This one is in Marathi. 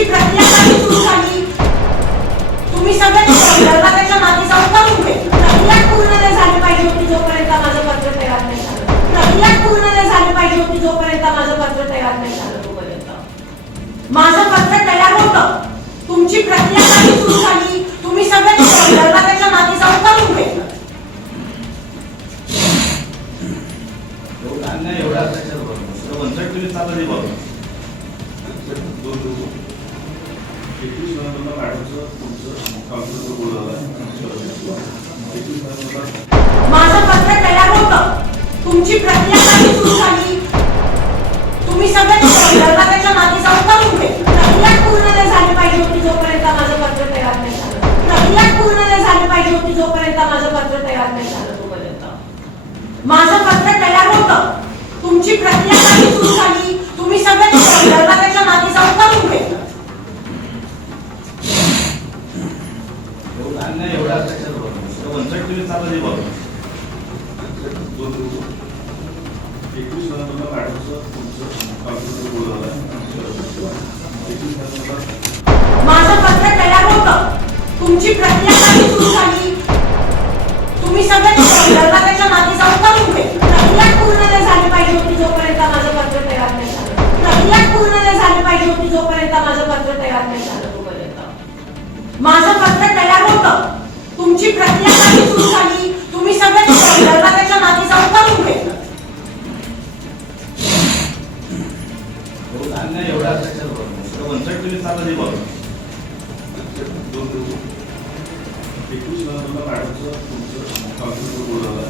तुमची प्रक्रिया कधी सुरू झाली? तुम्ही सगळे दरवाजाच्या मागे जाऊन करून घे. प्रक्रिया पूर्ण नाही झाली पाहिजे होती जोपर्यंत माझं पत्र तयार नाही झालं. प्रक्रिया पूर्ण नाही झाली पाहिजे होती जोपर्यंत माझं पत्र तयार नाही झालं. तोपर्यंत माझं पत्र तयार होतं. तुमची प्रक्रिया कधी सुरू झाली? तुम्ही सगळे दरवाजाच्या मागे जाऊन करून घे. एवढा वंचट तुम्ही चालले बघा 21 नोव्हेंबरला मॅडमचं तुमचं कॉन्फरन्सवर बोलवलं माझं पत्र तयार होतं. तुमची प्रक्रिया कधी सुरू झाली? तुम्ही सगळे दरवाजाच्या मागे जाऊन करून घे. प्रक्रिया पूर्ण नाही झाली पाहिजे होती जोपर्यंत माझं पत्र तयार नाही झालं. प्रक्रिया पूर्ण नाही झाली पाहिजे होती जोपर्यंत माझं पत्र तयार नाही झालं. तोपर्यंत माझं पत्र तयार होतं. तुमची प्रक्रिया कधी सुरू झाली? तुम्ही सगळे दरवाजाच्या मागे जाऊन करून घे. एवढा वंचट तुम्ही चालले बघा 21 नोव्हेंबरला मॅडमचं तुमचं कॉन्फरन्सवर बोलवलं माझं पत्र तयार होतं. तुमची प्रक्रिया कधी सुरू झाली? तुम्ही सगळे दरवाजाच्या मागे जाऊन करून घे. प्रक्रिया पूर्ण नाही झाली पाहिजे होती जोपर्यंत माझं पत्र तयार नाही झालं. प्रक्रिया पूर्ण नाही झाली पाहिजे होती जोपर्यंत माझं पत्र तयार नाही झालं. तोपर्यंत माझं पत्र तयार होतं. तुमची प्रक्रिया कधी सुरू झाली? तुम्ही सगळे दरवाजाच्या मागे जाऊन करून घे. एवढा वंचट तुम्ही चालले बघा 21 नोव्हेंबरला मॅडमचं तुमचं कॉन्फरन्सवर बोलवलं